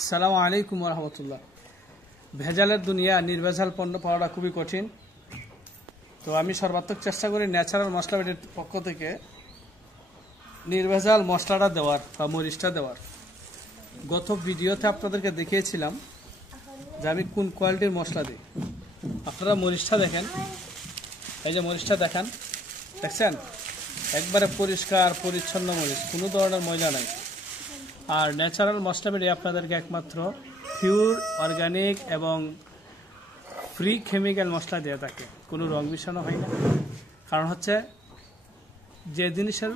আসসালামু আলাইকুম ওয়া রাহমাতুল্লাহ। ভেজালের দুনিয়া, নির্ভেজাল পণ্য পাওয়াটা খুবই কঠিন। তো আমি সর্বাত্মক চেষ্টা করি ন্যাচারাল মশলা বেটের পক্ষ থেকে নির্ভেজাল মশলাটা দেওয়ার বা মরিচটা দেওয়ার। গত ভিডিওতে আপনাদেরকে দেখিয়েছিলাম যে আমি কোন কোয়ালিটির মশলা দিই। আপনারা মরিচটা দেখেন, এই যে মরিচটা দেখেন, দেখছেন একবারে পরিষ্কার পরিচ্ছন্ন মরিচ, কোনো ধরনের ময়লা নাই। আর ন্যাচারাল মশলা বেটে আপনাদেরকে একমাত্র পিওর অর্গানিক এবং ফ্রি কেমিক্যাল মশলা দেওয়া থাকে, কোনো রং মিশানো হয় না। কারণ হচ্ছে যে জিনিসের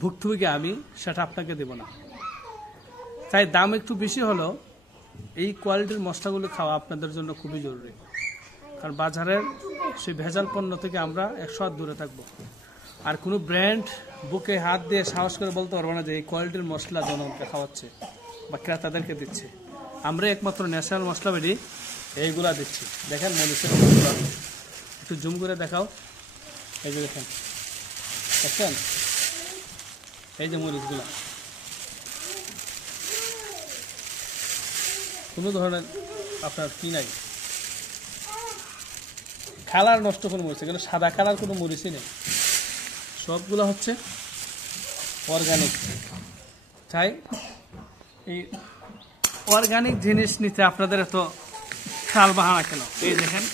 ভুক্তভোগী আমি, সেটা আপনাকে দেব না। তাই দাম একটু বেশি হলেও এই কোয়ালিটির মশলাগুলো খাওয়া আপনাদের জন্য খুবই জরুরি। কারণ বাজারের সেই ভেজাল পণ্য থেকে আমরা 100 হাত দূরে থাকবো। আর কোনো ব্র্যান্ড বুকে হাত দিয়ে সাহস করে বলতে পারবো না যে এই কোয়ালিটির মশলা জনগণকে খাওয়াচ্ছে বা ক্রেতাদেরকে দিচ্ছে। আমরা একমাত্র ন্যাচারাল মশলা বেরি এইগুলা দিচ্ছি। দেখেন মরিচের একটু জুম করে দেখাও, এই যে দেখেন, দেখছেন এই যে মরিচগুলা, কোনো ধরনের আপনার কি নাই, কালার নষ্ট কোনো মরিচ, এখানে সাদা কালার কোনো মরিচই নেই, সবগুলো হচ্ছে অর্গানিক। তাই এই অর্গানিক জিনিস নিতে আপনাদের এত টাল বাহানা কেন? এই দেখেন